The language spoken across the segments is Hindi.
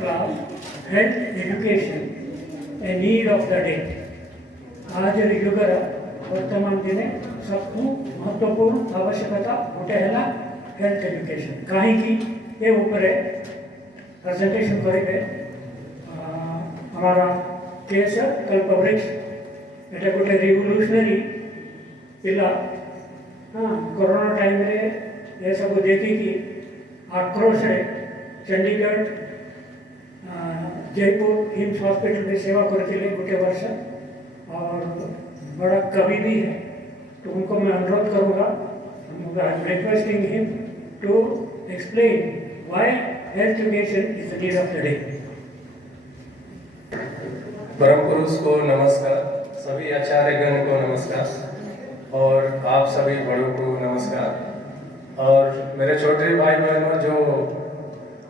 class, health education, a need of the day. आज युगर वर्तमान दिने सबको महत्वपूर्ण आवश्यकता गोटे है हेल्थ एजुकेशन कहीं ये उपरे प्रेजेंटेशन करेंगे हमारा केस कल्पवृक्ष एटा गोटे रिवोल्यूशनरी पिला कोरोना टाइम रे ये सब देखिकी आक्रोश रे चंडीगढ़ जयपुर एम्स हॉस्पिटल में सेवा करते गोटे वर्ष और बड़ा कवि भी है, तो उनको मैं अनुरोध करूँगा, requesting him to explain why health education is the need of the day. परम पुरुष को नमस्कार, सभी आचार्यगण को नमस्कार और आप सभी बड़ों को नमस्कार। और मेरे छोटे भाई बहनों जो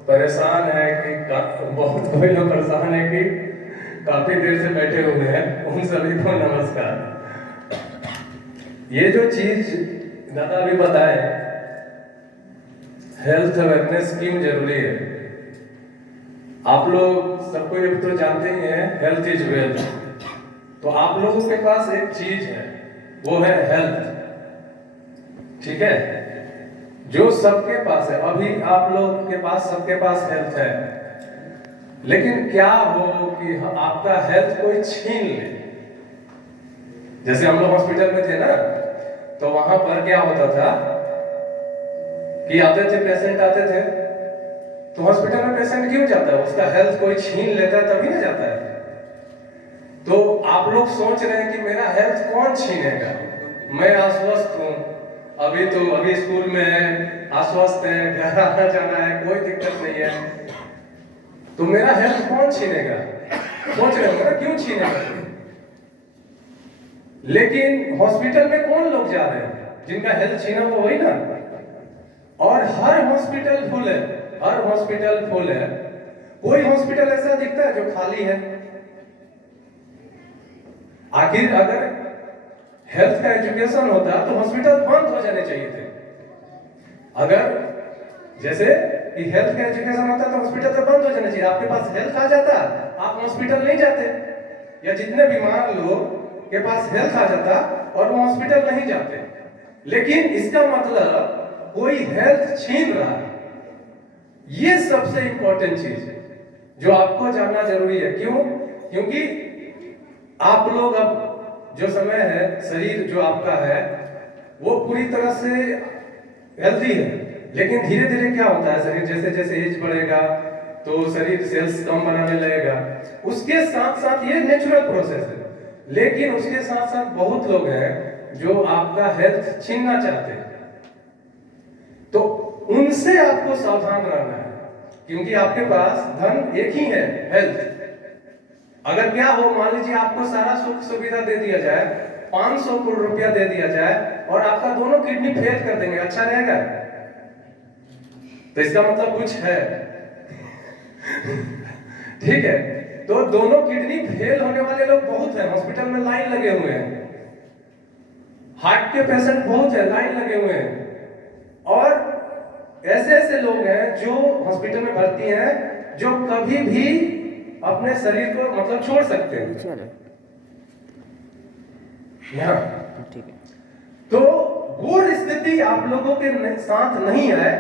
परेशान है कि बहुत कोई लोग परेशान है कि काफी देर से बैठे हुए हैं, उन सभी को नमस्कार। ये जो चीज दादा अभी बताए हेल्थ अवेयरनेस क्यों जरूरी है, आप लोग सबको ये तो जानते ही हैं हेल्थ इज वेल्थ। तो आप लोगों के पास एक चीज है वो है हेल्थ, ठीक है, जो सबके पास है। अभी आप लोग के पास सबके पास हेल्थ है, लेकिन क्या हो कि आपका हेल्थ कोई छीन ले। जैसे हम लोग हॉस्पिटल में थे ना, तो वहां पर क्या होता था कि आते थे पेशेंट आते थे, तो हॉस्पिटल में पेशेंट क्यों जाता है, उसका हेल्थ कोई छीन लेता है तभी ना जाता है। तो आप लोग सोच रहे हैं कि मेरा हेल्थ कौन छीनेगा, मैं आश्वस्त हूं, अभी स्कूल में है, आश्वस्त है, घर आना जाना है, कोई दिक्कत नहीं है, तो मेरा हेल्थ कौन छीनेगा। सोच रहे हो ना क्यों छीनेगा। लेकिन हॉस्पिटल में कौन लोग जा रहे हैं जिनका हेल्थ छीना वो वही ना। और हर हॉस्पिटल फुल है, हर हॉस्पिटल फुल है। कोई हॉस्पिटल ऐसा दिखता है जो खाली है। आखिर अगर हेल्थ का एजुकेशन होता तो हॉस्पिटल बंद हो जाने चाहिए थे। अगर जैसे कि हेल्थ का एजुकेशन होता तो हॉस्पिटल तो बंद हो जाना चाहिए। आपके पास हेल्थ आ जाता, आप हॉस्पिटल नहीं जाते, या जितने बीमार लोग के पास हेल्थ आ जाता और वो हॉस्पिटल नहीं जाते। लेकिन इसका मतलब कोई हेल्थ छीन रहा है। ये सबसे इंपॉर्टेंट चीज है जो आपको जानना जरूरी है। क्यों? क्योंकि आप लोग अब जो समय है, शरीर जो आपका है वो पूरी तरह से हेल्थी है, लेकिन धीरे धीरे क्या होता है, शरीर जैसे जैसे एज बढ़ेगा तो शरीर सेल्स कम बनाने लगेगा। उसके साथ साथ ये नेचुरल प्रोसेस है, लेकिन उसके साथ साथ बहुत लोग हैं जो आपका हेल्थ छीनना चाहते हैं। तो उनसे आपको सावधान रहना है, क्योंकि आपके पास धन एक ही है, हेल्थ। अगर क्या हो, मान लीजिए आपको सारा सुख सुविधा दे दिया जाए, 500 करोड़ रुपया दे दिया जाए और आपका दोनों किडनी फेल कर देंगे, अच्छा रहेगा? तो इसका मतलब कुछ है ठीक है। तो दोनों किडनी फेल होने वाले लोग बहुत हैं, हॉस्पिटल में लाइन लगे हुए हैं। हार्ट के पेशेंट बहुत है, लाइन लगे हुए हैं। और ऐसे ऐसे लोग हैं जो हॉस्पिटल में भर्ती हैं जो कभी भी अपने शरीर को मतलब छोड़ सकते हैं। ठीक है। तो वो स्थिति आप लोगों के साथ नहीं है।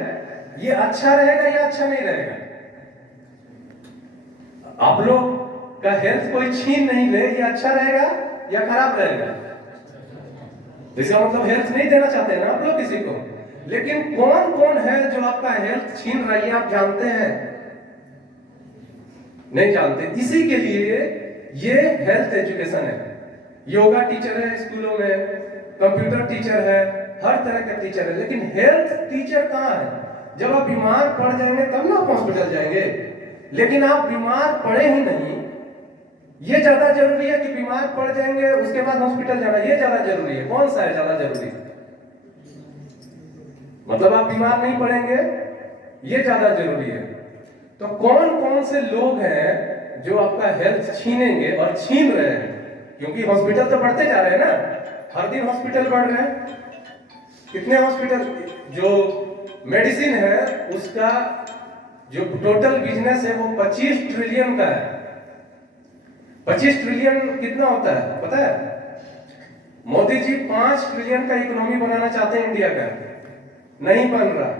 ये अच्छा रहेगा या अच्छा नहीं रहेगा? आप लोग का हेल्थ कोई छीन नहीं ले, ये अच्छा रहेगा या खराब रहेगा? इसका मतलब हेल्थ नहीं देना चाहते ना आप लोग किसी को। लेकिन कौन कौन है जो आपका हेल्थ छीन रही है, आप जानते हैं? नहीं जानते। इसी के लिए ये हेल्थ एजुकेशन है। योगा टीचर है स्कूलों में, कंप्यूटर टीचर है, हर तरह का टीचर है, लेकिन हेल्थ टीचर कहाँ है? जब आप बीमार पड़ जाएंगे तब ना आप हॉस्पिटल जाएंगे। लेकिन आप बीमार पड़े ही नहीं, ये ज्यादा जरूरी है कि बीमार पड़ जाएंगे उसके बाद हॉस्पिटल जाना, ये ज्यादा जरूरी है? कौन सा है ज्यादा जरूरी? मतलब आप बीमार नहीं पड़ेंगे, ये ज्यादा जरूरी है। तो कौन कौन से लोग हैं जो आपका हेल्थ छीनेंगे और छीन रहे हैं? क्योंकि हॉस्पिटल तो बढ़ते जा रहे हैं ना, हर दिन हॉस्पिटल बढ़ रहे हैं। कितने हॉस्पिटल, जो मेडिसिन है उसका जो टोटल बिजनेस है वो 25 ट्रिलियन का है। 25 ट्रिलियन कितना होता है पता है? मोदी जी 5 ट्रिलियन का इकोनॉमी बनाना चाहते हैं इंडिया का, नहीं बन रहा।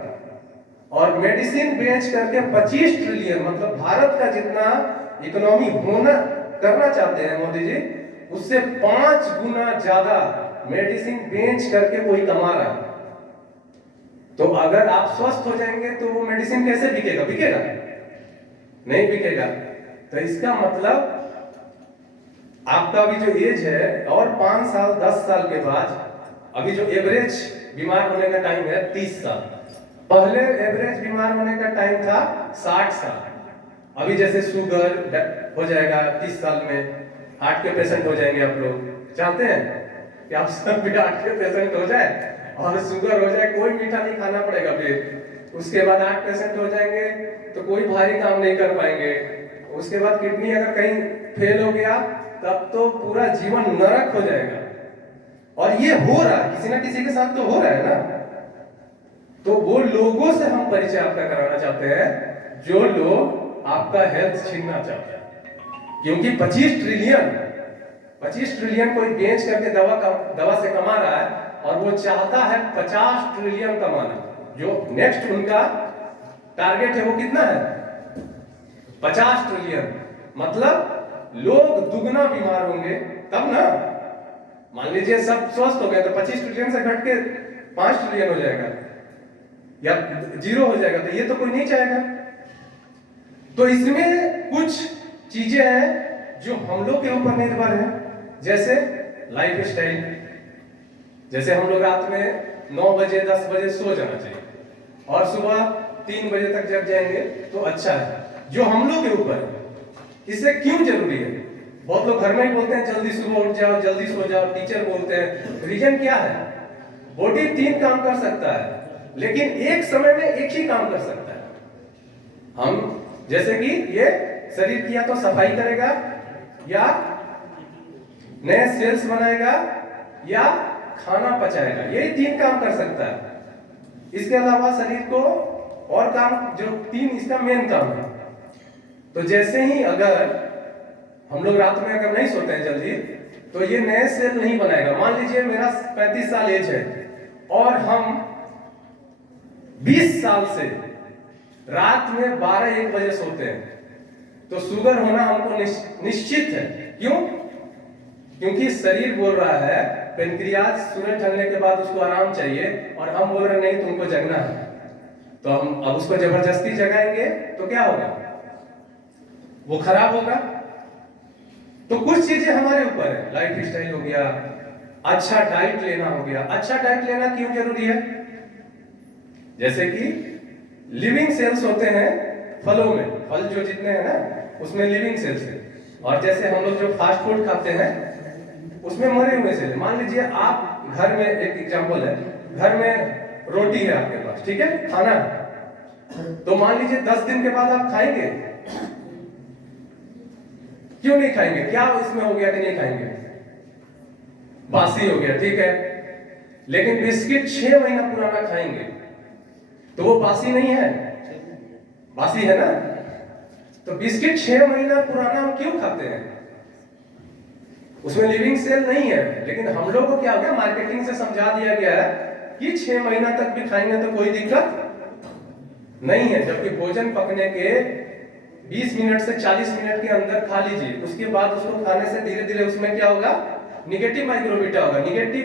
और मेडिसिन बेच करके 25 ट्रिलियन मतलब भारत का जितना इकोनॉमी होना करना चाहते हैं मोदी जी, उससे 5 गुना ज्यादा मेडिसिन बेच करके कोई कमा रहा है। तो अगर आप स्वस्थ हो जाएंगे तो वो मेडिसिन कैसे बिकेगा? बिकेगा नहीं बिकेगा। तो इसका मतलब आपका भी जो एज है और 5 साल 10 साल के बाद, अभी जो एवरेज बीमार होने का टाइम है 30 साल, पहले एवरेज बीमार होने का टाइम था 60 साल। अभी जैसे शुगर हो जाएगा 30 साल में, हार्ट के पेशेंट हो जाएंगे। आप लोग चाहते हैं कि आप सब भी हार्ट के पेशेंट हो जाए और शुगर हो जाए, कोई मीठा नहीं खाना पड़ेगा। फिर उसके बाद हार्ट पेशेंट हो जाएंगे तो कोई भारी काम नहीं कर पाएंगे। उसके बाद किडनी अगर कहीं फेल हो गया तब तो पूरा जीवन नरक हो जाएगा। और ये हो रहा है, किसी ना किसी के साथ तो हो रहा है ना। तो वो लोगों से हम परिचय आपका कराना चाहते हैं जो लोग आपका हेल्थ छीनना चाहते हैं। क्योंकि 25 ट्रिलियन कोई बेच करके दवा से कमा रहा है और वो चाहता है 50 ट्रिलियन कमाना। जो नेक्स्ट उनका टारगेट है वो कितना है? 50 ट्रिलियन। मतलब लोग दुगना बीमार होंगे तब ना। मान लीजिए सब स्वस्थ हो गए तो 25 ट्रिलियन से घट के 5 ट्रिलियन हो जाएगा या 0 हो जाएगा, तो ये तो कोई नहीं चाहेगा। तो इसमें कुछ चीजें हैं जो हम लोग के ऊपर निर्भर है, जैसे लाइफ स्टाइल। जैसे हम लोग रात में 9 बजे 10 बजे सो जाना चाहिए और सुबह 3 बजे तक जग जाएंगे तो अच्छा है, जो हम लोग के ऊपर है। इससे क्यों जरूरी है? बहुत लोग घर में ही बोलते हैं जल्दी सुबह उठ जाओ, जल्दी सो जाओ, टीचर बोलते हैं। रीजन क्या है? बॉडी 3 काम कर सकता है लेकिन एक समय में एक ही काम कर सकता है। हम जैसे कि ये शरीर की या तो सफाई करेगा या नए सेल्स बनाएगा या खाना पचाएगा, यही 3 काम कर सकता है। इसके अलावा शरीर को और काम जो 3 इसका मेन काम है। तो जैसे ही अगर हम लोग रात में अगर नहीं सोते हैं जल्दी तो ये नए सेल नहीं बनाएगा। मान लीजिए मेरा 35 साल एज है और हम 20 साल से रात में 12-1 बजे सोते हैं तो शुगर होना हमको निश्चित है। क्यों? क्योंकि शरीर बोल रहा है, पेनक्रियाज सूरज ढलने के बाद उसको आराम चाहिए और हम बोल रहे नहीं तुमको जगना है। तो हम अब उसको जबरदस्ती जगाएंगे तो क्या होगा? वो खराब होगा। तो कुछ चीजें हमारे ऊपर है। लाइफ स्टाइल हो गया, अच्छा डाइट लेना हो गया। अच्छा डाइट लेना क्यों जरूरी है? जैसे कि लिविंग सेल्स होते हैं फलों में, फल जो जितने हैं ना उसमें लिविंग सेल्स है। और जैसे हम लोग जो फास्ट फूड खाते हैं उसमें मरे हुए सेल। मान लीजिए आप घर में, एक एग्जांपल है, घर में रोटी है आपके पास, ठीक है, खाना, तो मान लीजिए 10 दिन के बाद आप खाएंगे? क्यों नहीं खाएंगे? क्या इसमें हो गया कि नहीं खाएंगे? बासी हो गया, ठीक है। लेकिन बिस्किट 6 महीना पुराना खाएंगे तो वो बासी नहीं है? बासी है ना। तो बिस्किट 6 महीना पुराना हम क्यों खाते हैं? उसमें लिविंग सेल नहीं है। लेकिन हम लोग को क्या हो गया, मार्केटिंग से समझा दिया गया है कि 6 महीना तक भी खाएंगे तो कोई दिक्कत नहीं है। जबकि भोजन पकने के 20 मिनट से 40 मिनट के अंदर खा लीजिए, उसके बाद उसको खाने से धीरे धीरे उसमें क्या होगा, निगेटिव माइक्रोबिटा होगा, निगेटिव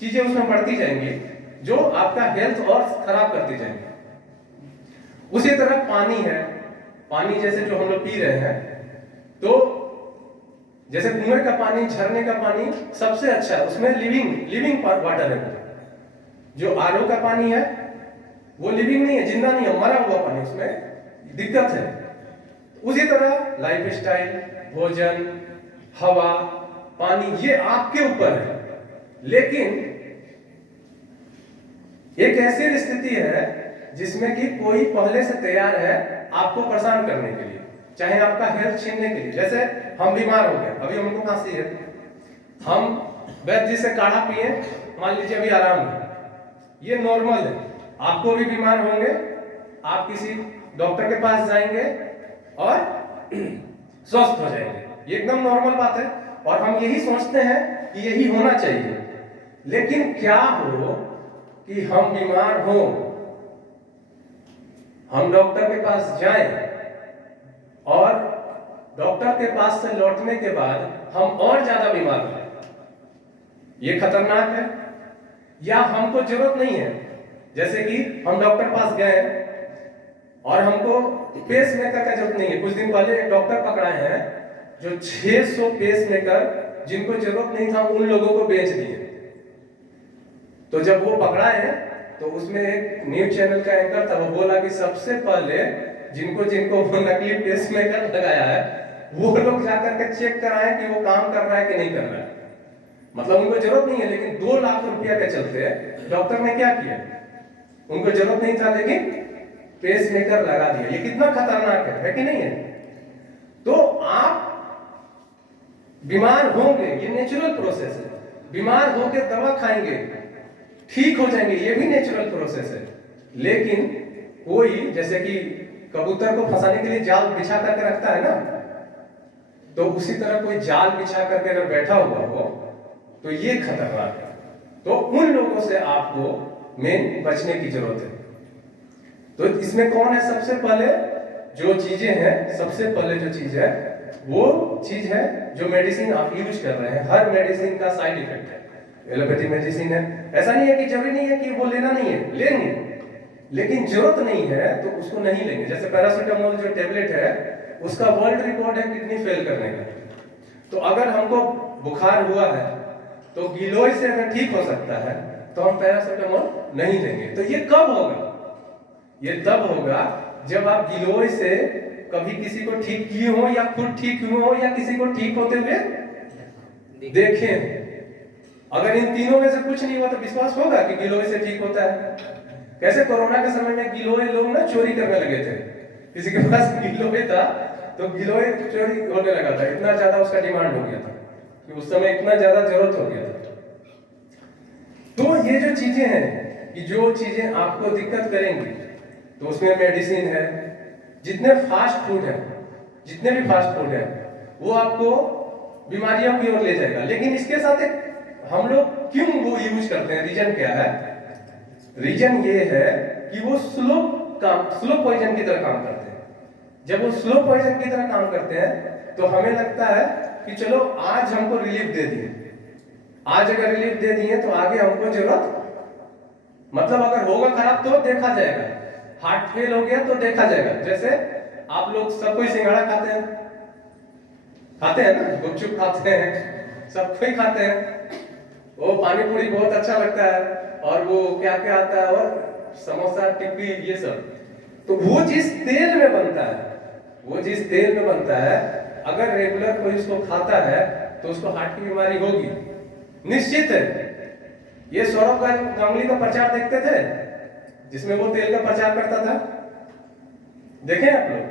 चीजें उसमें बढ़ती जाएंगी जो आपका हेल्थ और खराब करती जाएंगी। उसी तरह पानी है, पानी जैसे जो हम लोग पी रहे हैं, तो जैसे कुएं का पानी, झरने का पानी सबसे अच्छा है, उसमें लिविंग वाटर है। जो आरओ का पानी है वो लिविंग नहीं है, जिंदा नहीं है, मरा हुआ पानी, उसमें दिक्कत है। उसी तरह लाइफ स्टाइल, भोजन, हवा, पानी, ये आपके ऊपर है। लेकिन एक ऐसी स्थिति है जिसमें कि कोई पहले से तैयार है आपको परेशान करने के लिए, चाहे आपका हेल्थ छीनने के लिए। जैसे हम बीमार हो गए, अभी हमको खांसी है, हम वैद्य जी से काढ़ा पिए, मान लीजिए अभी आराम है, ये नॉर्मल है। आपको भी बीमार होंगे, आप किसी डॉक्टर के पास जाएंगे और स्वस्थ हो जाएंगे। ये एकदम नॉर्मल बात है और हम यही सोचते हैं कि यही होना चाहिए। लेकिन क्या हो कि हम बीमार हो, हम डॉक्टर के पास जाएं और डॉक्टर के पास से लौटने के बाद हम और ज्यादा बीमार हो जाए, ये खतरनाक है। या हमको जरूरत नहीं है, जैसे कि हम डॉक्टर पास गए और हमको पेस मेकर का जरूरत नहीं है। कुछ दिन पहले एक डॉक्टर पकड़ाए हैं जो 600 पेस मेकर जिनको जरूरत नहीं था उन लोगों को बेच दिए। तो जब वो पकड़ाए हैं तो उसमें एक न्यूज चैनल का एंकर था, वो बोला कि सबसे पहले जिनको जिनको वो नकली पेस मेकर लगाया है वो लोग जाकर के चेक कराएं कि वो काम कर रहा है कि नहीं कर रहा है। मतलब उनको जरूरत नहीं है, लेकिन 2 लाख रुपया के चलते डॉक्टर ने क्या किया, उनको जरूरत नहीं था लेकिन पेस मेकर लगा दिया। ये कितना खतरनाक है कि नहीं है? तो आप बीमार होंगे, ये नेचुरल प्रोसेस है। बीमार होकर दवा खाएंगे, ठीक हो जाएंगे, ये भी नेचुरल प्रोसेस है। लेकिन कोई जैसे कि कबूतर को फंसाने के लिए जाल बिछा करके रखता है ना, तो उसी तरह कोई जाल बिछा करके अगर बैठा हुआ हो तो ये खतरनाक है। तो उन लोगों से आपको मेन बचने की जरूरत है। तो इसमें कौन है? सबसे पहले जो चीजें हैं, सबसे पहले जो चीज है वो चीज है जो मेडिसिन आप यूज कर रहे हैं। हर मेडिसिन का साइड इफेक्ट है। एलोपैथी मेडिसिन है, ऐसा नहीं है कि जरूरी नहीं है कि वो लेना नहीं है, लेंगे, लेकिन जरूरत नहीं है तो उसको नहीं लेंगे। जैसे पैरासिटामोल जो टेबलेट है उसका वर्ल्ड रिकॉर्ड है किडनी फेल करने का। तो अगर हमको बुखार हुआ है तो गिलोय से अगर ठीक हो सकता है तो हम पैरासिटामोल नहीं लेंगे। तो ये कब होगा? ये तब होगा जब आप गिलोय से कभी किसी को ठीक किए हो या खुद ठीक हुए हो या किसी को ठीक होते हुए देखें। अगर इन तीनों में से कुछ नहीं हुआ तो विश्वास होगा कि गिलोय से ठीक होता है। कैसे कोरोना के समय में गिलोय लोग ना चोरी करने लगे थे, किसी के पास गिलोय था तो गिलोय चोरी होने लगा था, इतना ज्यादा उसका डिमांड हो गया था कि उस समय इतना ज्यादा जरूरत हो गया था। तो ये जो चीजें हैं कि जो चीजें आपको दिक्कत करेंगी तो उसमें मेडिसिन है, जितने फास्ट फूड है, जितने भी फास्ट फूड है वो आपको बीमारियों की ओर ले जाएगा। लेकिन इसके साथ एक हम लोग क्यों वो यूज करते हैं, रीजन क्या है? रीजन ये है कि वो स्लो पॉइजन की तरह काम करते हैं। जब वो स्लो पॉइजन की तरह काम करते हैं तो हमें लगता है कि चलो आज हमको रिलीफ दे दिए, आज अगर रिलीफ दे दिए तो आगे हमको जरूरत, मतलब अगर होगा खराब तो देखा जाएगा, हार्ट फेल हो गया तो देखा जाएगा। जैसे आप लोग सब कोई सिंघाड़ा खाते हैं ना, गुपचुप खाते हैं, सब कोई खाते हैं, वो पानी पूरी बहुत अच्छा लगता है और वो क्या क्या आता है और समोसा टिक्की ये सब। तो वो चीज तेल में बनता है, वो चीज तेल में बनता है। अगर रेगुलर कोई उसको खाता है तो उसको हार्ट की बीमारी होगी, निश्चित है। ये सौरभ गांगुली का प्रचार देखते थे जिसमें वो तेल का प्रचार करता था, देखें आप लोग?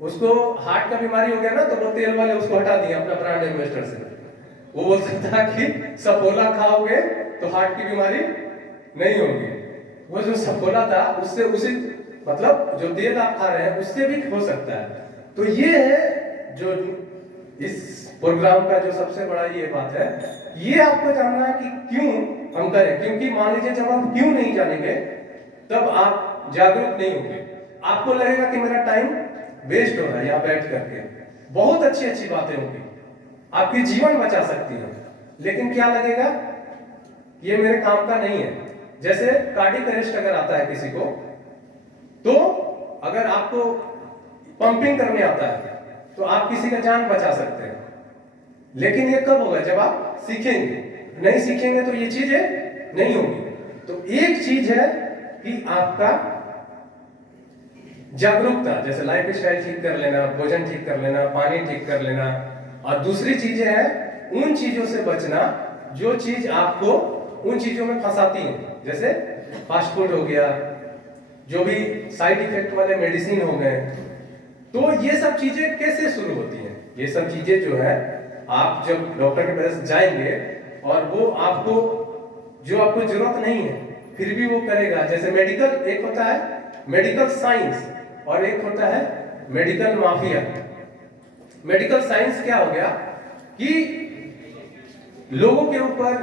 उसको हार्ट का बीमारी हो गया ना तो वो तेल वाले उसको हटा दिए अपना ब्रांड एम्बेसडर से। वो बोलता था कि सफोला खाओगे तो हार्ट की बीमारी नहीं होगी। वो जो सफोला था उससे उसी मतलब जो तेल आप खा रहे हैं उससे भी हो सकता है। तो ये है जो इस प्रोग्राम का जो सबसे बड़ा ये बात है, ये आपको जानना है कि क्यों हम करें। क्योंकि मान लीजिए जब हम क्यों नहीं जानेंगे तब आप जागरूक नहीं होंगे, आपको लगेगा कि मेरा टाइम वेस्ट हो रहा है यहाँ बैठ करके। बहुत अच्छी अच्छी बातें होंगी, आपकी जीवन बचा सकती है, लेकिन क्या लगेगा ये मेरे काम का नहीं है। जैसे कार्डियक अरेस्ट अगर आता है किसी को, तो अगर आपको पंपिंग करने आता है तो आप किसी का जान बचा सकते हैं। लेकिन ये कब होगा? जब आप सीखेंगे। नहीं सीखेंगे तो ये चीजें नहीं होगी। तो एक चीज है कि आपका जागरूकता, जैसे लाइफ स्टाइल ठीक कर लेना, भोजन ठीक कर लेना, पानी ठीक कर लेना, और दूसरी चीजें हैं उन चीजों से बचना जो चीज आपको उन चीजों में फंसाती हैं। जैसे फास्ट फूड हो गया, जो भी साइड इफेक्ट वाले मेडिसिन हो गए। तो ये सब चीजें कैसे शुरू होती हैं? ये सब चीजें जो है आप जब डॉक्टर के पास जाएंगे और वो आपको जो आपको जरूरत नहीं है फिर भी वो करेगा। जैसे मेडिकल एक होता है मेडिकल साइंस और एक होता है मेडिकल माफिया। मेडिकल साइंस क्या हो गया कि लोगों के ऊपर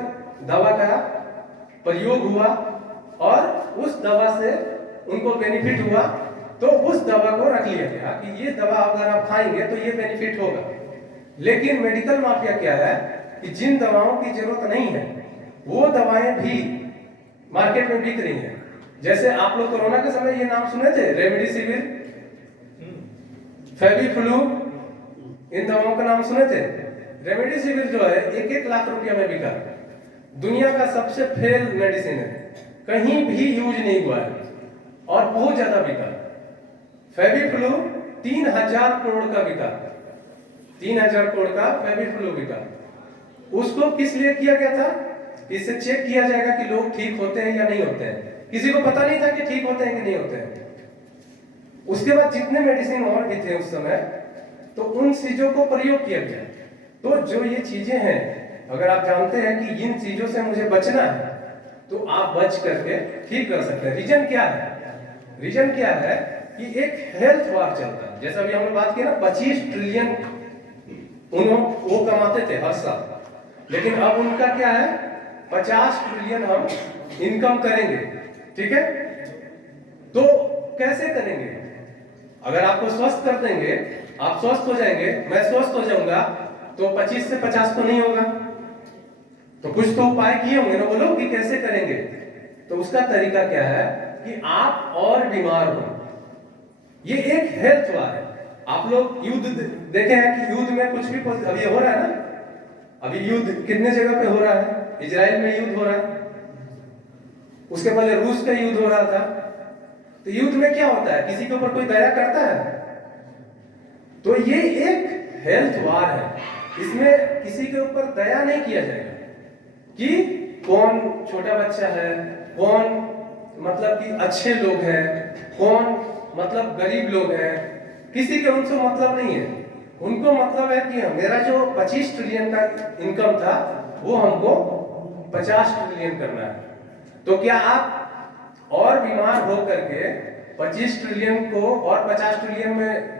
दवा का प्रयोग हुआ और उस दवा से उनको बेनिफिट हुआ, तो उस दवा को रख लिया गया कि ये दवा अगर आप खाएंगे तो ये बेनिफिट होगा। लेकिन मेडिकल माफिया क्या है कि जिन दवाओं की जरूरत नहीं है वो दवाएं भी मार्केट में बिक रही हैं। जैसे आप लोग कोरोना के समय ये नाम सुने थे, रेमडेसिविर, फेविफ्लू, इन दवाओं का नाम सुने थे। रेमडेसिविर जो है 1-1 लाख रुपया में बिका, दुनिया का सबसे फेल मेडिसिन है, कहीं भी यूज नहीं हुआ है और बहुत ज्यादा बिका। फेविफ्लू 3000 करोड़ का बिका, 3000 करोड़ का फेविफ्लू बिका। उसको किस लिए किया गया था? इससे चेक किया जाएगा कि लोग ठीक होते हैं या नहीं होते हैं। किसी को पता नहीं था कि ठीक होते हैं कि नहीं होते हैं। उसके बाद जितने मेडिसिन और भी थे उस समय, तो उन चीजों को प्रयोग किया गया। तो जो ये चीजें हैं, अगर आप जानते हैं कि इन चीजों से मुझे बचना है, तो आप बच करके ठीक कर सकते हैं। रीजन क्या है? रीजन क्या है कि एक हेल्थ वार चलता है। जैसा अभी हमने बात की ना, 25 ट्रिलियन वो कमाते थे हर साल, लेकिन अब उनका क्या है, 50 ट्रिलियन हम इनकम करेंगे। ठीक है, तो कैसे करेंगे? अगर आपको स्वस्थ कर देंगे, आप स्वस्थ हो जाएंगे, मैं स्वस्थ हो जाऊंगा, तो 25 से 50 तो नहीं होगा। तो कुछ तो उपाय किए होंगे ना, बोलो कि कैसे करेंगे। तो उसका तरीका क्या है कि आप और बीमार हो। ये एक हेल्थ वार है। आप लोग युद्ध देखे हैं कि युद्ध में कुछ भी अभी हो रहा है ना, अभी युद्ध कितने जगह पे हो रहा है। इजराइल में युद्ध हो रहा है, उसके पहले रूस का युद्ध हो रहा था। तो युद्ध में क्या होता है, किसी के ऊपर कोई दया करता है? तो ये एक हेल्थ वार है, इसमें किसी के ऊपर दया नहीं किया जाएगा कि कौन छोटा बच्चा है, कौन मतलब कि अच्छे लोग हैं, कौन मतलब गरीब लोग हैं, किसी के उनसे मतलब नहीं है। उनको मतलब है कि मेरा जो 25 ट्रिलियन का इनकम था वो हमको 50 ट्रिलियन करना है। तो क्या आप और बीमार हो करके 25 ट्रिलियन को और 50 ट्रिलियन में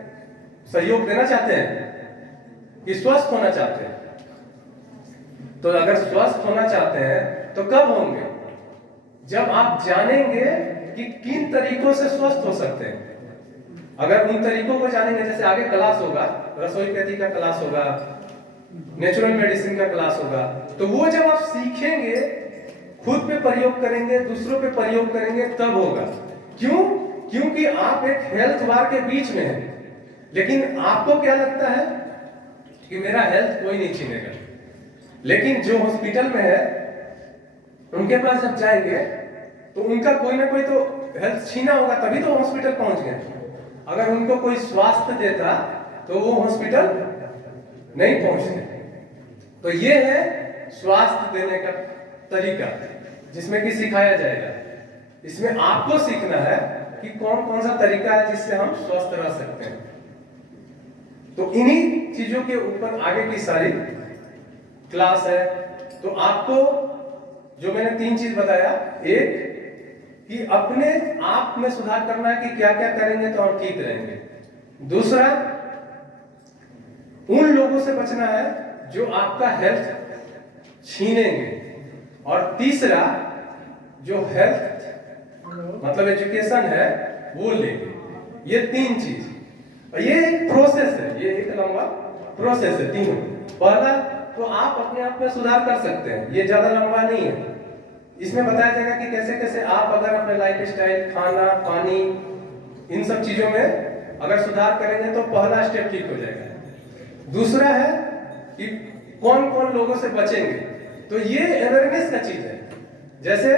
सहयोग देना चाहते हैं कि स्वस्थ होना चाहते हैं? तो अगर स्वस्थ होना चाहते हैं तो कब होंगे? जब आप जानेंगे कि किन तरीकों से स्वस्थ हो सकते हैं। अगर उन तरीकों को जानेंगे, जैसे आगे क्लास होगा, रसोईपैथी का क्लास होगा, नेचुरल मेडिसिन का क्लास होगा, तो वो जब आप सीखेंगे, खुद पे प्रयोग करेंगे, दूसरों पे प्रयोग करेंगे, तब होगा। क्यों? क्योंकि आप एक हेल्थ वार के बीच में हैं। लेकिन आपको क्या लगता है कि मेरा हेल्थ कोई नहीं छीनेगा। लेकिन जो हॉस्पिटल में है, उनके पास जब जाएंगे तो उनका कोई ना कोई तो हेल्थ छीना होगा, तभी तो हॉस्पिटल पहुंच गए। अगर उनको कोई स्वास्थ्य देता तो वो हॉस्पिटल नहीं पहुंचते। तो ये है स्वास्थ्य देने का तरीका, जिसमें कि सिखाया जाएगा। इसमें आपको सीखना है कि कौन कौन सा तरीका है जिससे हम स्वस्थ रह सकते हैं। तो इन्हीं चीजों के ऊपर आगे की सारी क्लास है। तो आपको जो मैंने 3 चीज बताया, एक कि अपने आप में सुधार करना है कि क्या क्या करेंगे तो हम ठीक रहेंगे। दूसरा, उन लोगों से बचना है जो आपका हेल्थ छीनेंगे। और तीसरा, जो हेल्थ मतलब एजुकेशन है वो लेंगे। ये 3 चीज, और ये एक प्रोसेस है, ये एक लंबा प्रोसेस है तीनों। पहला तो आप अपने आप में सुधार कर सकते हैं, ये ज्यादा लंबा नहीं है। इसमें बताया जाएगा कि कैसे कैसे आप अगर अपने लाइफ स्टाइल, खाना, पानी, इन सब चीजों में अगर सुधार करेंगे तो पहला स्टेप ठीक हो जाएगा। दूसरा है कि कौन कौन लोगों से बचेंगे, तो ये अवेयरनेस का चीज है। जैसे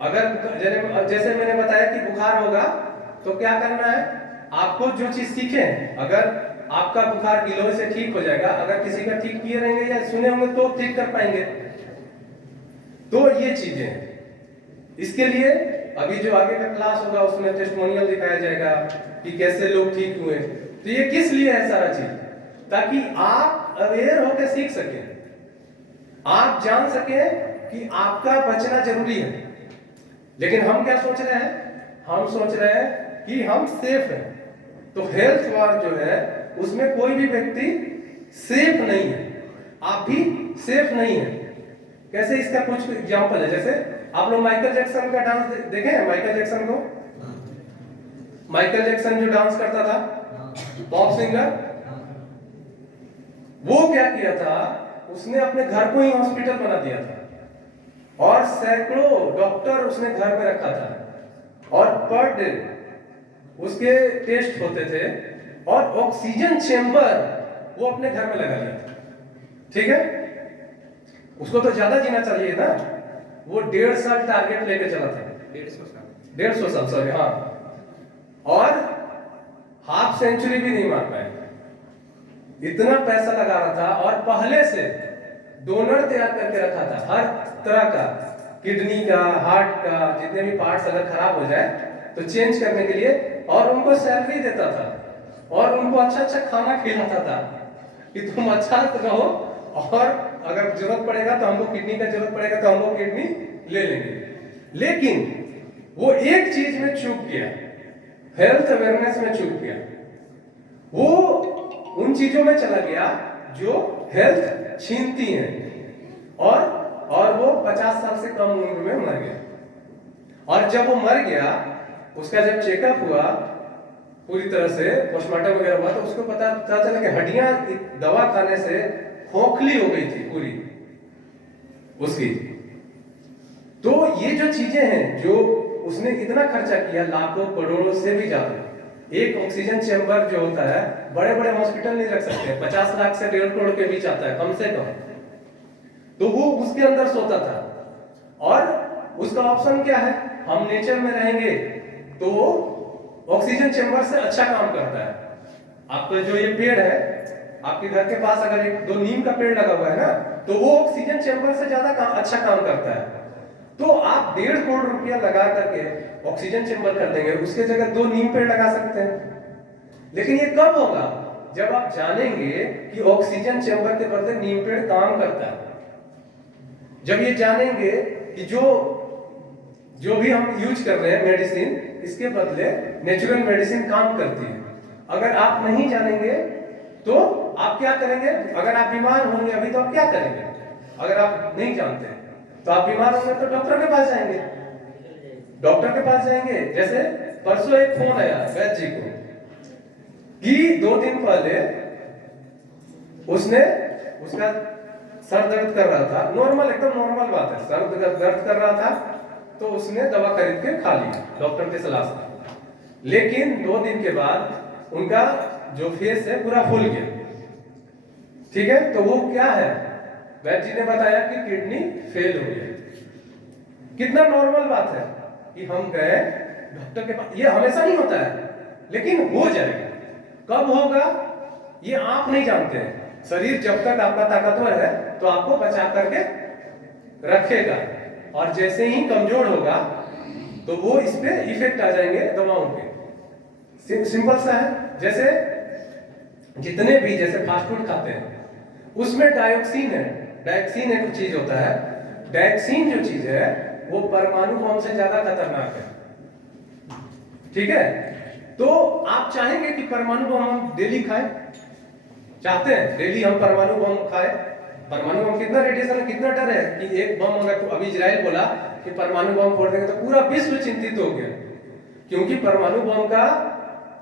अगर जैसे मैंने बताया कि बुखार होगा तो क्या करना है, आपको जो चीज सीखें, अगर आपका बुखार गिलोय से ठीक हो जाएगा, अगर किसी का ठीक किए रहेंगे या सुने होंगे तो ठीक कर पाएंगे। तो ये चीजें हैं। इसके लिए अभी जो आगे का क्लास होगा उसमें टेस्टिमोनियल दिखाया जाएगा कि कैसे लोग ठीक हुए। तो ये किस लिए है सारा चीज? ताकि आप अवेयर होकर सीख सकें, आप जान सकें कि आपका बचना जरूरी है। लेकिन हम क्या सोच रहे हैं? हम सोच रहे हैं कि हम सेफ हैं, तो हेल्थ वार जो है उसमें कोई भी व्यक्ति सेफ नहीं है, आप भी सेफ नहीं है। कैसे, इसका कुछ एग्जांपल है। जैसे आप लोग माइकल जैक्सन का डांस देखे हैं? माइकल जैक्सन को, माइकल जैक्सन जो डांस करता था, पॉप सिंगर, वो क्या किया था, उसने अपने घर को ही हॉस्पिटल बना दिया था और सैकड़ों डॉक्टर उसने घर में रखा था और पर डे उसके टेस्ट होते थे और ऑक्सीजन चेंबर वो अपने घर में लगा लिया था। ठीक है, उसको तो ज्यादा जीना चाहिए था, वो 1.5 साल टारगेट लेके चला था, 150 साल सॉरी, हाँ, और हाफ सेंचुरी भी नहीं मार पाए, इतना पैसा लगा रहा था और पहले से डोनर तैयार करके रखा था हर तरह का, किडनी का, हार्ट का, जितने भी पार्ट्स अगर खराब हो जाए तो चेंज करने के लिए, और उनको सैलरी देता था और उनको अच्छा अच्छा खाना खिलाता था कि तुम अच्छा रहो और अगर जरूरत पड़ेगा तो हमको किडनी का जरूरत पड़ेगा तो हमको किडनी ले लेंगे। लेकिन वो एक चीज में चूक गया, हेल्थ अवेयरनेस में चूक गया, वो उन चीजों में चला गया जो हेल्थ छीनती हैं और वो 50 साल से कम उम्र में मर गया। और जब वो मर गया, उसका जब चेकअप हुआ पूरी तरह से, पोस्टमार्टम वगैरह हुआ, तो उसको पता चला कि हड्डियां दवा खाने से खोखली हो गई थी पूरी उसकी। तो ये जो चीजें हैं जो उसने इतना खर्चा किया, लाखों करोड़ों से भी ज्यादा, एक ऑक्सीजन चेंबर जो होता है बड़े बड़े हॉस्पिटल नहीं रख सकते, 50 लाख से 1.5 करोड़ के बीच आता है कम से कम, तो वो उसके अंदर सोता था। और उसका ऑप्शन क्या है, हम नेचर में रहेंगे तो ऑक्सीजन चेंबर से अच्छा काम करता है। आपका जो ये पेड़ है, आपके घर के पास अगर एक दो नीम का पेड़ लगा हुआ है ना, तो वो ऑक्सीजन चेंबर से ज्यादा अच्छा काम करता है। तो आप 1.5 करोड़ रुपया लगा करके ऑक्सीजन चेंबर कर देंगे, उसके जगह 2 नीम पेड़ लगा सकते हैं। लेकिन ये कब होगा, जब आप जानेंगे कि ऑक्सीजन चेंबर के बदले नीम पेड़ काम करता है। जब ये जानेंगे कि जो भी हम यूज कर रहे हैं मेडिसिन, इसके बदले नेचुरल मेडिसिन काम करती है। अगर आप नहीं जानेंगे तो आप क्या करेंगे, अगर आप बीमार होंगे अभी तो आप क्या करेंगे, अगर आप नहीं जानते तो आप बीमार होंगे तो डॉक्टर के पास जाएंगे, डॉक्टर के पास जाएंगे। जैसे परसों एक फोन आया वैद्य जी को कि 2 दिन पहले उसका सर दर्द कर रहा था, नॉर्मल, एकदम नॉर्मल बात है, सर दर्द कर रहा था, तो उसने दवा खरीद के खा ली डॉक्टर के सलाह से। लेकिन 2 दिन के बाद उनका जो फेस है पूरा फूल गया। ठीक है, तो वो क्या है, वैद्य जी ने बताया कि किडनी फेल हो गई। कितना नॉर्मल बात है कि हम गए डॉक्टर के पास, ये हमेशा नहीं होता है लेकिन हो जाएगा। कब होगा ये आप नहीं जानते हैं। शरीर जब तक आपका ताकतवर है तो आपको बचा करके रखेगा, और जैसे ही कमजोर होगा तो वो इस पे इफेक्ट आ जाएंगे दवाओं के। सिंपल सा है, जैसे जितने भी जैसे फास्ट फूड खाते हैं उसमें डायोक्सिन है, डायोक्सिन एक चीज होता है, डायोक्सिन जो चीज है वो परमाणु बम से ज्यादा खतरनाक है। ठीक है, तो आप चाहेंगे कि परमाणु बम हम डेली खाएं? चाहते हैं डेली हम परमाणु बम खाएं? परमाणु बम कितना रेडिएशन है, कितना डर है कि एक बम अगर तो अभी इजराइल बोला कि परमाणु बम फोड़ देंगे तो पूरा विश्व चिंतित हो गया, क्योंकि परमाणु बम का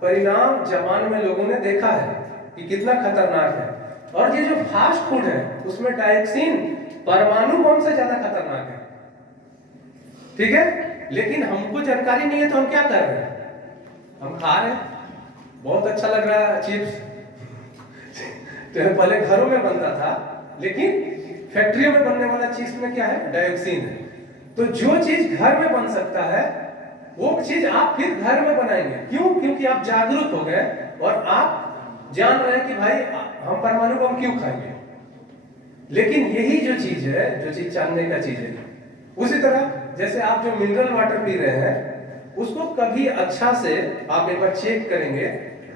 परिणाम जापान में लोगों ने देखा है कि कितना खतरनाक है। और ये जो फास्ट फूड है उसमें डायोक्सिन परमाणु बम से ज्यादा खतरनाक है। ठीक है, लेकिन हमको जानकारी नहीं है तो हम क्या कर रहे हैं, हम खा रहे हैं, बहुत अच्छा लग रहा है चिप्स, तो पहले घरों में बनता था लेकिन फैक्ट्रियों में बनने वाला चीज में क्या है, डायोक्सिन है। तो जो चीज घर में बन सकता है वो चीज आप फिर घर में बनाएंगे। क्यों? क्योंकि आप जागरूक हो गए और आप जान रहे हैं कि भाई हम परमाणु बम क्यों खाएंगे। लेकिन यही जो चीज है, जो चीज जानने का चीज है, उसी तरह जैसे आप जो मिनरल वाटर पी रहे हैं उसको कभी अच्छा से आप एक बार चेक करेंगे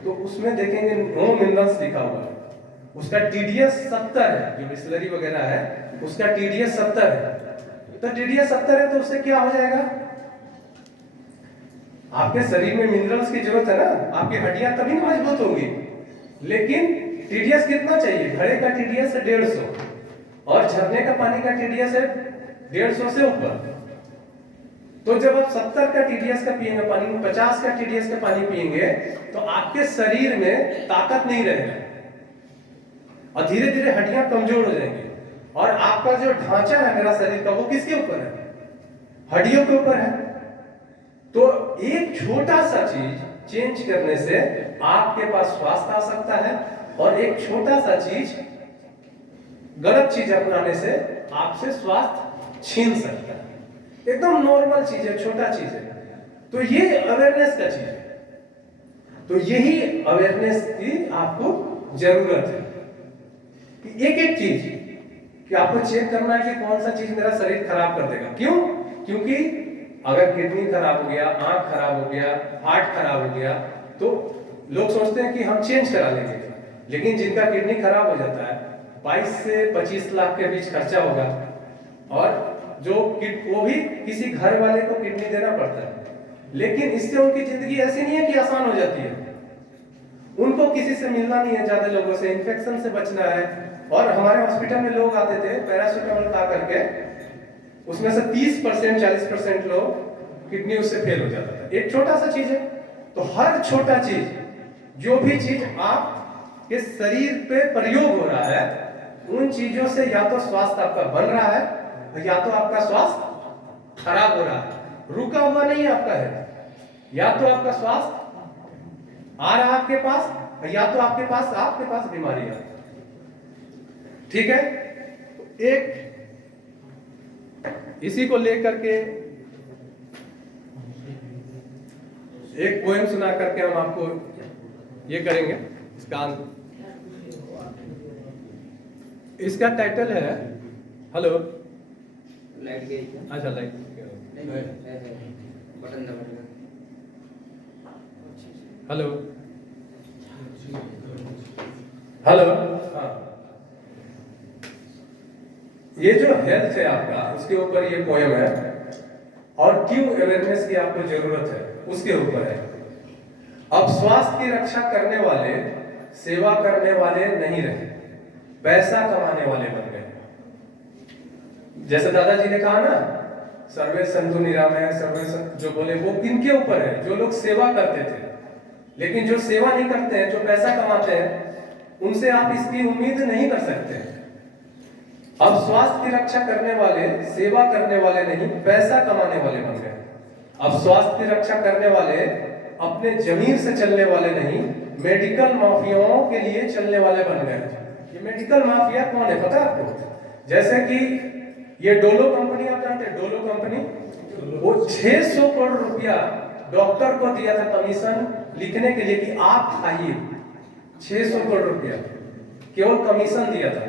तो उसमें देखेंगे नो मिनरल्स लिखा हुआ है, उसका TDS 70 है, जो बिस्लरी वगैरह है उसका TDS 70 है। तो TDS 70 है तो उससे क्या हो जाएगा, आपके शरीर में मिनरल्स की जरूरत है ना, आपकी हड्डियां तभी ना मजबूत होंगी। लेकिन टीडीएस कितना चाहिए? घड़े का टीडीएस है 150 और झरने का पानी का टीडीएस है 150 से ऊपर। तो जब आप 70 का टीडीएस का पिएंगे पानी में, 50 का टीडीएस का पानी पिएंगे, तो आपके शरीर में ताकत नहीं रहेगा और धीरे धीरे हड्डियां कमजोर हो जाएंगी। और आपका जो ढांचा है मेरा शरीर का, वो किसके ऊपर है? हड्डियों के ऊपर है। तो एक छोटा सा चीज चेंज करने से आपके पास स्वास्थ्य आ सकता है, और एक छोटा सा चीज, गलत चीज अपनाने से आपसे स्वास्थ्य छीन सकता है। एकदम नॉर्मल चीज है, छोटा चीज है। तो ये अवेयरनेस का चीज है। तो यही अवेयरनेस की आपको जरूरत है कि एक एक चीज कि आपको चेक करना है कि कौन सा चीज मेरा शरीर खराब कर देगा। क्यों? क्योंकि अगर किडनी खराब हो गया, आंख खराब हो गया, हार्ट खराब हो गया, तो लोग सोचते हैं कि हम चेंज करा लेंगे। लेकिन जिनका किडनी खराब हो जाता है, 22 से 25 लाख के बीच खर्चा होगा, और जो वो भी किसी घर वाले को किडनी देना पड़ता है। लेकिन इससे उनकी जिंदगी ऐसी नहीं है कि आसान हो जाती है। उनको किसी से मिलना नहीं है, ज्यादा लोगों से, इन्फेक्शन से बचना है। और हमारे हॉस्पिटल में लोग आते थे पैरासिटामोल खा करके, उसमें से 30% 40% लोग किडनी उससे फेल हो जाता था। एक छोटा सा चीज है। तो हर छोटा चीज, जो भी चीज आपके शरीर पे प्रयोग हो रहा है, उन चीजों से या तो स्वास्थ्य आपका बन रहा है, या तो आपका स्वास्थ्य खराब हो रहा है। रुका हुआ नहीं आपका है। या तो आपका स्वास्थ्य आ रहा है आपके पास, या तो आपके पास बीमारी है। ठीक है? एक इसी को लेकर के एक पोएम सुना करके हम आपको ये करेंगे। इसका टाइटल है, हेलो लाइट गई क्या? अच्छा लाइट बटन दबा। हेलो हेलो हाँ, ये जो हेल्थ है आपका, उसके ऊपर ये पोएम है। और क्यों अवेयरनेस की आपको जरूरत है, उसके ऊपर है। अब स्वास्थ्य की रक्षा करने वाले सेवा करने वाले नहीं रहे, पैसा कमाने वाले बन गए। जैसे दादाजी ने कहा ना, सर्वे संतु निरामय, जो बोले वो किनके ऊपर है? जो लोग सेवा करते थे। लेकिन जो सेवा नहीं करते हैं, जो पैसा कमाते हैं, उनसे आप इसकी उम्मीद नहीं कर सकते। अब स्वास्थ्य की रक्षा करने वाले सेवा करने वाले नहीं, पैसा कमाने वाले बन गए। अब स्वास्थ्य की रक्षा करने वाले अपने जमीर से चलने वाले नहीं, मेडिकल माफियाओं के लिए चलने वाले बन गए। ये मेडिकल माफिया कौन है पता है आपको? जैसे कि ये डोलो कंपनी, आप जानते हैं डोलो कंपनी? वो 600 करोड़ रुपया डॉक्टर को दिया था कमीशन लिखने के लिए कि आप खाइए। 600 करोड़ रुपया केवल कमीशन दिया था।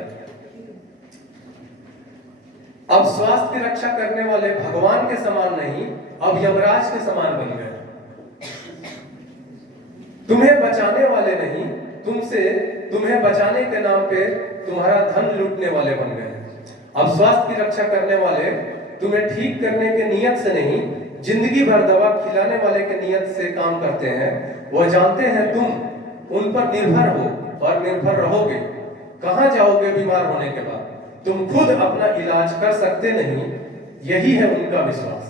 अब स्वास्थ्य की रक्षा करने वाले भगवान के समान नहीं, अब यमराज के समान बन गए। तुम्हें बचाने वाले नहीं, तुम्हें बचाने के नाम पे तुम्हारा धन लूटने वाले बन गए। अब स्वास्थ्य की रक्षा करने वाले तुम्हें ठीक करने के नियत से नहीं, जिंदगी भर दवा खिलाने वाले के नियत से काम करते हैं। वह जानते हैं तुम उन पर निर्भर हो और निर्भर रहोगे। कहां जाओगे बीमार होने के बाद? तुम खुद अपना इलाज कर सकते नहीं। यही है उनका विश्वास।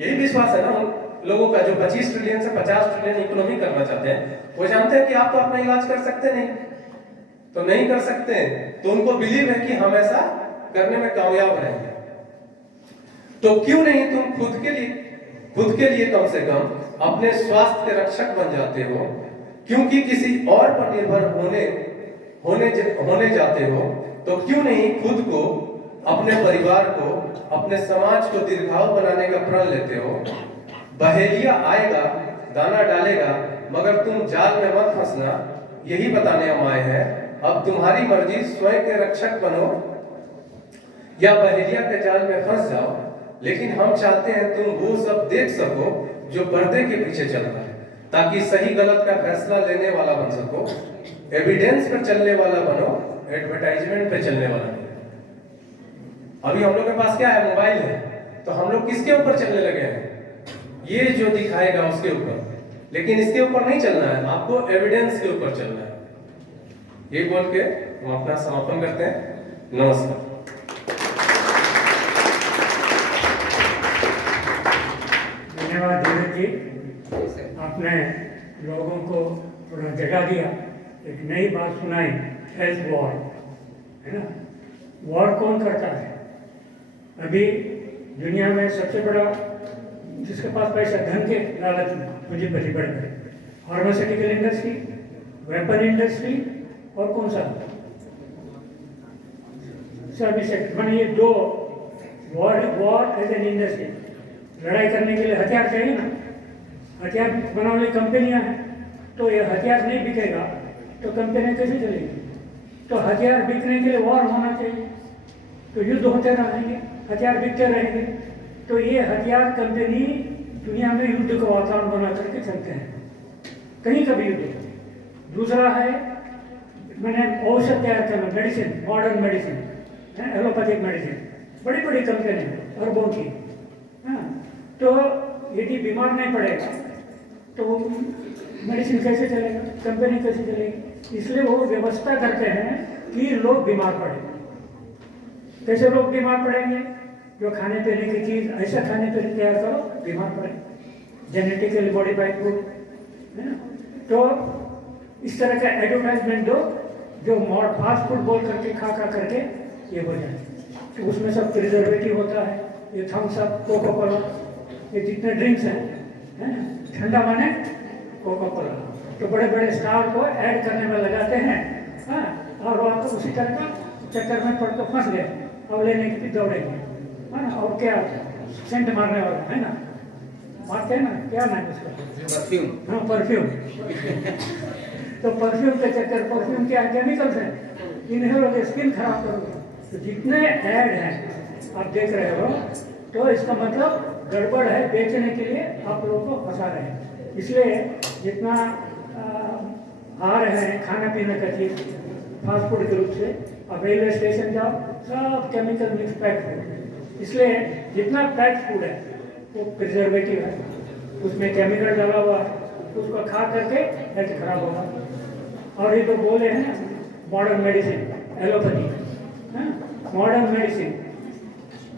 यही विश्वास है ना उन लोगों का जो 25 ट्रिलियन से 50 ट्रिलियन इकोनॉमी करना चाहते हैं। वो जानते हैं कि आप तो अपना इलाज कर सकते नहीं, तो नहीं कर सकते, तो उनको बिलीव है कि हम ऐसा करने में कामयाब रहेंगे। तो क्यों नहीं तुम खुद के लिए कम से कम अपने स्वास्थ्य के रक्षक बन जाते हो? क्योंकि किसी और पर निर्भर होने जाते हो, तो क्यों नहीं खुद को, अपने परिवार को, अपने समाज को दीर्घायु बनाने का प्रण लेते हो? बहेलिया आएगा, दाना डालेगा, मगर तुम जाल में मत फंसना, यही बताने हम आए हैं। अब तुम्हारी मर्जी, स्वयं के रक्षक बनो या बहेलिया के जाल में फंस जाओ। लेकिन हम चाहते हैं तुम वो सब देख सको जो पर्दे के पीछे चल रहा है, ताकि सही गलत का फैसला लेने वाला बन सको। एविडेंस पर चलने वाला बनो, एडवर्टाइजमेंट पे चलने वाला नहीं। अभी हम लोग के पास क्या है? मोबाइल है। तो हम लोग किसके ऊपर चलने लगे हैं? ये जो दिखाएगा उसके ऊपर, लेकिन इसके ऊपर नहीं चलना है, आपको एविडेंस के ऊपर चलना है। ये बोल के हम अपना समापन करते हैं। नमस्कार। धन्यवाद धीरज जी, जी सर। आपने लोगों को थोड़ा जगा दिया, एक नई बात सुनाई, हेल्थ वॉर, है ना। वॉर कौन करता है? अभी दुनिया में सबसे बड़ा जिसके पास पैसा, धन के लालच में पूंजीपति बढ़ गए, फार्मास्यूटिकल इंडस्ट्री, वेपन इंडस्ट्री और कौन सा सर्विस सेक्टर, माने ये दो। वॉर एज एन इंडस्ट्री, लड़ाई करने के लिए हथियार चाहिए ना, हथियार बनाने वाली कंपनियां हैं, तो ये हथियार नहीं बिकेगा तो कंपनियां कैसे चलेगी? तो हथियार बिकने के लिए वॉर होना चाहिए, तो युद्ध होते रहेंगे, हथियार बिकते रहेंगे। तो ये हथियार कंपनी दुनिया में युद्ध का वातावरण बना करके चलते हैं, कहीं का भी युद्ध। दूसरा है मैंने औषध तैयार करना, medicine, modern medicine, allopathic medicine, बड़ी बड़ी कंपनी अरबों की। हाँ, तो यदि बीमार नहीं पड़ेगा तो मेडिसिन कैसे चलेगा, कंपनी कैसे चलेगी? इसलिए वो व्यवस्था करते हैं कि लोग बीमार पड़े। कैसे लोग बीमार पड़ेंगे? जो खाने पीने की चीज़ ऐसा खाने पीने तैयार करो बीमार पड़े, जेनेटिकली मॉडिफाइड फूड, है ना। तो इस तरह का एडवर्टाइजमेंट दो जो फास्ट फूड बोल करके खा करके ये हो जाए। तो उसमें सब प्रिजर्वेटिव होता है, ये थम्स अप, कोका कोला, ये जितने ड्रिंक्स हैं, है ना, ठंडा माने कोका कोला, तो बड़े बड़े स्टार को ऐड करने में लगाते हैं। हाँ, और वो आपको उसी तरह का चक्कर में पड़ के फंस गए, अब लेने की भी दौड़ेंगे, है ना। और क्या सेंट मारने वाला, है ना, मारते हैं ना, क्या नाम है उसका? परफ्यूम। हाँ, परफ्यूम। तो परफ्यूम के चक्कर, परफ्यूम क्या केमिकल्स हैं, इन्हें लोग स्किन खराब करोगे। तो जितने ऐड हैं आप देख रहे हो, तो इसका मतलब गड़बड़ है, बेचने के लिए आप लोगों को फंसा रहे हैं। इसलिए जितना आ रहे हैं खाना पीने का चीज़ फास्ट फूड के रूप से, अब रेलवे स्टेशन जाओ सब केमिकल मिक्स पैक फूड। इसलिए जितना पैक फूड है वो प्रिजर्वेटिव है, उसमें केमिकल डाला हुआ है, उसको खा करके हेल्थ खराब होगा। और ये तो बोले हैं ना modern medicine, allopathy, modern medicine,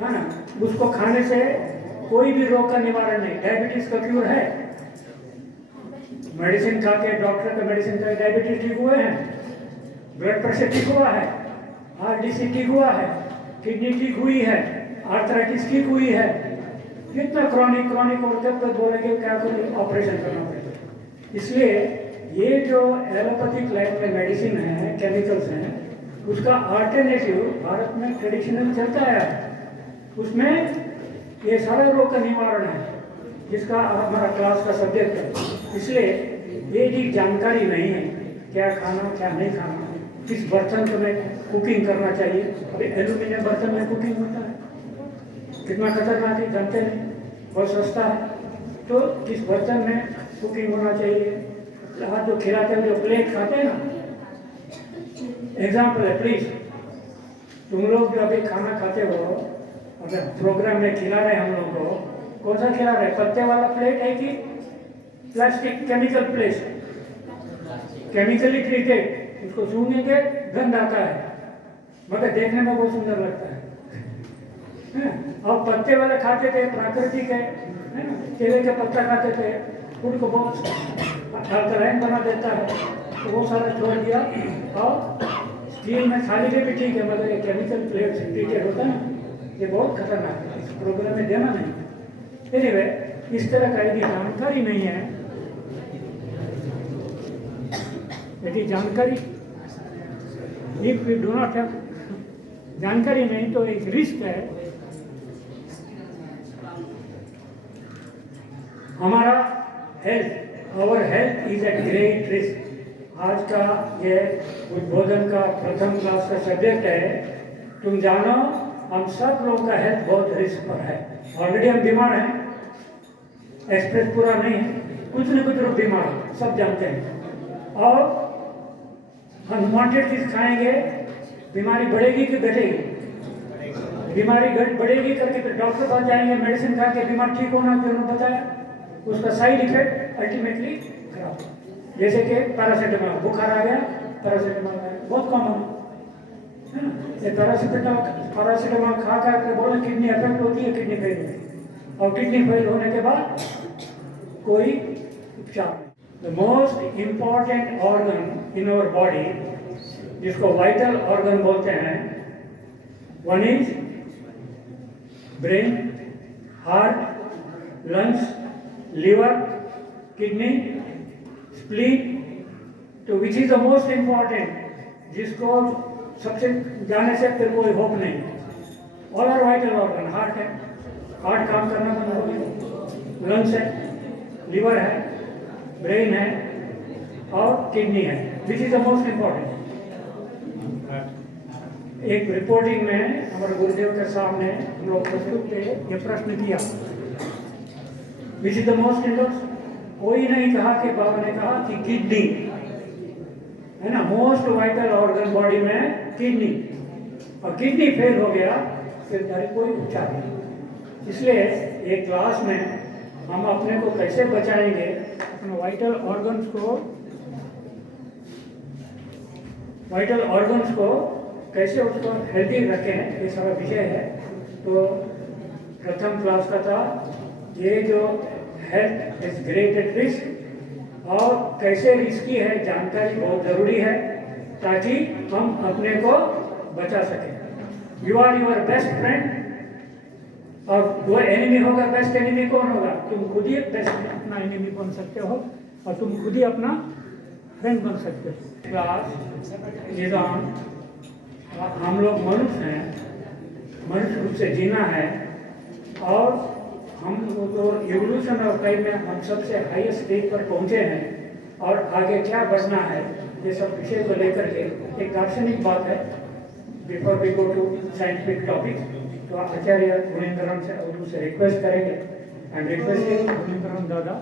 है ना, उसको खाने से कोई भी रोग का निवारण नहीं। डायबिटीज का क्योर है, मेडिसिन खा के, डॉक्टर का मेडिसिन खा के डायबिटीज ठीक हुए हैं, ब्लड प्रेशर ठीक हुआ है, RDC ठीक हुआ है, किडनी ठीक हुई है, आर्थराइटिस ठीक हुई है। कितना क्रॉनिक और जब तक बोलेंगे क्या करें, ऑपरेशन करना पड़ेगा। इसलिए ये जो एलोपैथिक लाइन में मेडिसिन है, केमिकल्स हैं, उसका अल्टरनेटिव भारत में ट्रेडिशनल चलता है, उसमें ये सारा रोग का निवारण है, जिसका हमारा क्लास का सब्जेक्ट है। इसलिए ये जी जानकारी नहीं है क्या खाना क्या नहीं खाना, किस बर्तन में कुकिंग करना चाहिए। अभी एल्यूमिनियम बर्तन में कुकिंग होता है, कितना खतरनाक है जानते नहीं, बहुत सस्ता है। तो किस बर्तन में कुकिंग होना चाहिए, हाथ जो खिलाते हैं, जो प्लेट खाते हैं ना, एग्जाम्पल है प्लीज, तुम लोग जो अभी खाना खाते हो, अगर प्रोग्राम में खिला रहे हम लोग को, कौन सा खिला रहे, पत्ते वाला प्लेट है कि plastic chemical plate, chemically treated, उसको सूंघेंगे गंध आता है, मगर देखने में बहुत सुंदर लगता है। और पत्ते वाले खाते थे, प्राकृतिक है ना, केले का पत्ता खाते थे, फूड को बहुत अल्कलाइन बना देता है, तो वो सारा छोड़ दिया। और स्टील में थाली में भी ठीक है, मगर ये केमिकल प्लेट से ट्रीटेड होता है ना, ये बहुत खतरनाक है, इस प्रोग्राम में देना नहीं। एनीवे, इस तरह का यदि जानकारी नहीं है, यदि जानकारी if we do not have जानकारी नहीं, तो एक रिस्क है हमारा health, our health is a great risk. आज का ये उद्बोधन का प्रथम क्लास का सब्जेक्ट है। तुम जानो हम सब लोगों का हेल्थ बहुत रिस्क पर है। ऑलरेडी हम बीमार हैं, एक्सप्रेस पूरा नहीं है, कुछ न कुछ लोग बीमार हैं, सब जानते हैं। और अनवांटेड चीज खाएंगे, बीमारी बढ़ेगी कि घटेगी? बीमारी बढ़ेगी करके फिर डॉक्टर पास जाएंगे, मेडिसिन खा के बीमार ठीक होना, जो उन्होंने बताया उसका साइड इफेक्ट अल्टीमेटली खराब होगा। जैसे कि पैरासीटामोल, बुखार आ गया, पैरासीटामोल आ गया, बहुत कॉमन है ना। ये पैरासीटामोल खा के बोला किडनी अफेक्ट होती है, किडनी फेल होती है, और किडनी फेल होने के बाद कोई उपचार नहीं। The most important organ in our body, जिसको वाइटल ऑर्गन बोलते हैं, one is brain, heart, lungs, liver, kidney, spleen, तो which is the most important, जिसको सबसे जाने से फिर कोई होप नहीं। All are vital organ, heart है, हार्ट काम करना बंद हो गया, लंग्स है, लिवर है, ब्रेन है और किडनी है, विच इज द मोस्ट इम्पॉर्टेंट। एक रिपोर्टिंग में हमारे गुरुदेव के सामने हम लोग प्रस्तुत थे, ये प्रश्न किया, विच इज द मोस्ट इम्पोर्टेंट। कोई नहीं कहा कि बाबा ने कहा कि किडनी है ना, मोस्ट वाइटल ऑर्गन बॉडी में किडनी, और किडनी फेल हो गया फिर डायरेक्ट कोई उपचार नहीं। इसलिए एक क्लास में हम अपने को कैसे बचाएंगे, अपने वाइटल ऑर्गन्स को कैसे उसको हेल्दी रखें, ये सारा विषय है। तो प्रथम क्लास का था ये जो health is great at risk, और कैसे रिस्की है जानकारी बहुत ज़रूरी है ताकि हम अपने को बचा सकें। You are your best friend, और वो एनिमी होगा, बेस्ट एनिमी कौन होगा? तुम खुद ही बेस्ट अपना एनिमी बन सकते हो और तुम खुद ही अपना फ्रेंड बन सकते हो। क्लास निज़ाम, हम लोग मनुष्य हैं, मनुष्य रूप से जीना है, और हम तो एवोल्यूशन ऑफ टाइम में हम सबसे हाईएस्ट स्टेज पर पहुंचे हैं, और आगे क्या बढ़ना है ये सब विषय को लेकर के एक दार्शनिक बात है। Before we go to scientific topic, तो आचार्य गुणेंद्रम से और उनसे रिक्वेस्ट करेंगे, एंड रिक्वेस्टिंग गुणेंद्रम दादा